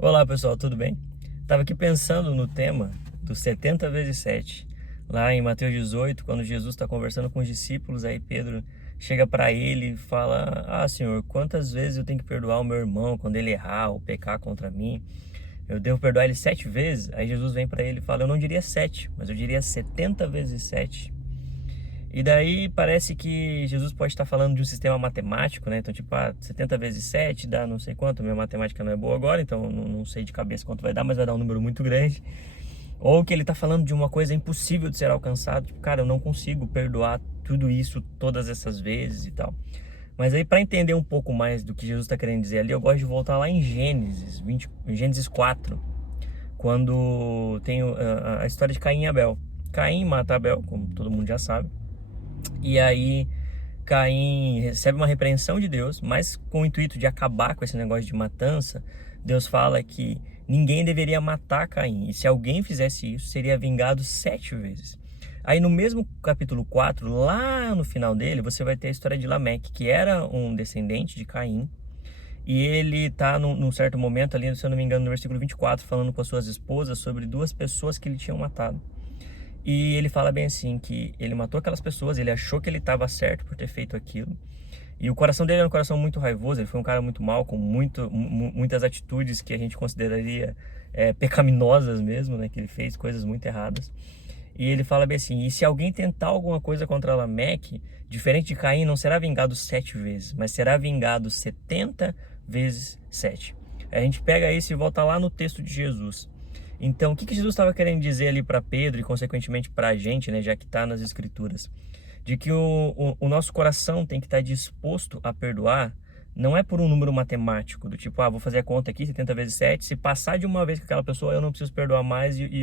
Olá pessoal, tudo bem? Estava aqui pensando no tema dos 70 vezes 7, lá em Mateus 18, quando Jesus está conversando com os discípulos, aí Pedro chega para ele e fala: Ah, Senhor, quantas vezes eu tenho que perdoar o meu irmão quando ele errar ou pecar contra mim? Eu devo perdoar ele 7 vezes? Aí Jesus vem para ele e fala: Eu não diria 7, mas eu diria 70 vezes 7. E daí parece que Jesus pode estar falando de um sistema matemático, né? Então, tipo, 70 vezes 7 dá não sei quanto. Minha matemática não é boa agora, então não sei de cabeça quanto vai dar, mas vai dar um número muito grande. Ou que ele está falando de uma coisa impossível de ser alcançado. Tipo, cara, eu não consigo perdoar tudo isso todas essas vezes e tal. Mas aí, para entender um pouco mais do que Jesus está querendo dizer ali, eu gosto de voltar lá em Gênesis 20, em Gênesis 4, quando tem a história de Caim e Abel. Caim mata Abel, como todo mundo já sabe. E aí Caim recebe uma repreensão de Deus, mas com o intuito de acabar com esse negócio de matança, Deus fala que ninguém deveria matar Caim. E se alguém fizesse isso, seria vingado 7 vezes. Aí no mesmo capítulo 4, lá no final dele, você vai ter a história de Lameque, que era um descendente de Caim. E ele está num certo momento ali, se eu não me engano, no versículo 24, falando com as suas esposas sobre duas pessoas que ele tinha matado. E ele fala bem assim, que ele matou aquelas pessoas, ele achou que ele estava certo por ter feito aquilo. E o coração dele era um coração muito raivoso, ele foi um cara muito mau, com muitas atitudes que a gente consideraria pecaminosas mesmo, né? Que ele fez coisas muito erradas. E ele fala bem assim, e se alguém tentar alguma coisa contra Lameque, diferente de Caim, não será vingado 7 vezes, mas será vingado 70 vezes 7. A gente pega isso e volta lá no texto de Jesus. Então, o que Jesus estava querendo dizer ali para Pedro e, consequentemente, para a gente, né, já que está nas Escrituras? De que o nosso coração tem que estar disposto a perdoar, não é por um número matemático, do tipo, vou fazer a conta aqui, 70 vezes 7, se passar de uma vez com aquela pessoa, eu não preciso perdoar mais e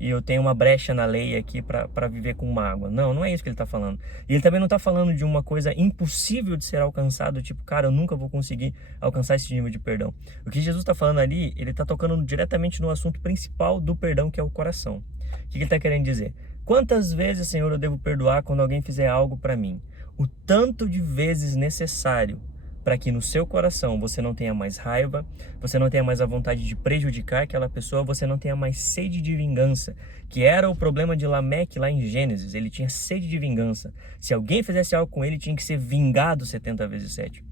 eu tenho uma brecha na lei aqui para viver com mágoa. Não é isso que ele está falando. E ele também não está falando de uma coisa impossível de ser alcançado, tipo, cara, eu nunca vou conseguir alcançar esse nível de perdão. O que Jesus está falando ali, ele está tocando diretamente no assunto principal do perdão, que é o coração. O que ele está querendo dizer? Quantas vezes, Senhor, eu devo perdoar quando alguém fizer algo para mim? O tanto de vezes necessário para que no seu coração você não tenha mais raiva, você não tenha mais a vontade de prejudicar aquela pessoa, você não tenha mais sede de vingança, que era o problema de Lameque lá em Gênesis. Ele tinha sede de vingança. Se alguém fizesse algo com ele, tinha que ser vingado 70 vezes 7.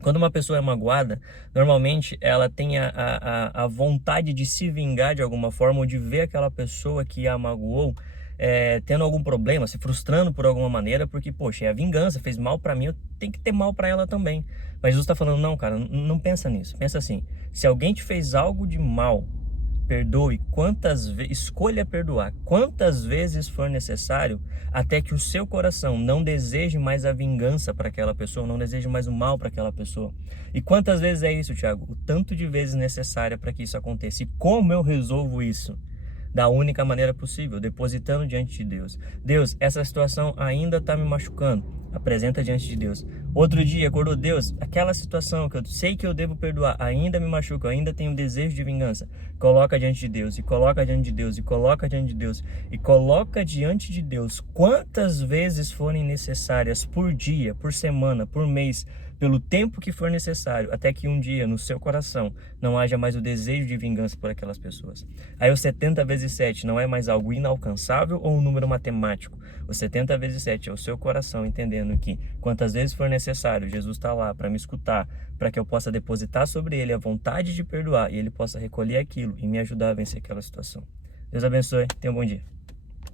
Quando uma pessoa é magoada, normalmente ela tem a vontade de se vingar de alguma forma, ou de ver aquela pessoa que a magoou tendo algum problema, se frustrando por alguma maneira, porque, poxa, é a vingança, fez mal pra mim, eu tenho que ter mal pra ela também. Mas Jesus tá falando, não, cara, não pensa nisso. Pensa assim, se alguém te fez algo de mal, perdoe quantas vezes, escolha perdoar quantas vezes for necessário, até que o seu coração não deseje mais a vingança para aquela pessoa, não deseje mais o mal para aquela pessoa. E quantas vezes é isso, Tiago? O tanto de vezes necessária para que isso aconteça. E como eu resolvo isso? Da única maneira possível, depositando diante de Deus. Deus, essa situação ainda está me machucando. Apresenta diante de Deus. Outro dia, acordou, Deus, aquela situação que eu sei que eu devo perdoar, ainda me machuca, eu ainda tenho desejo de vingança. Coloca diante de Deus, e coloca diante de Deus, e coloca diante de Deus, e coloca diante de Deus quantas vezes forem necessárias por dia, por semana, por mês, pelo tempo que for necessário, até que um dia no seu coração não haja mais o desejo de vingança por aquelas pessoas. Aí o 70 vezes 7 não é mais algo inalcançável ou um número matemático. O 70 vezes 7 é o seu coração entendendo que quantas vezes for necessário, Jesus está lá para me escutar, para que eu possa depositar sobre ele a vontade de perdoar e ele possa recolher aquilo e me ajudar a vencer aquela situação. Deus abençoe, tenha um bom dia.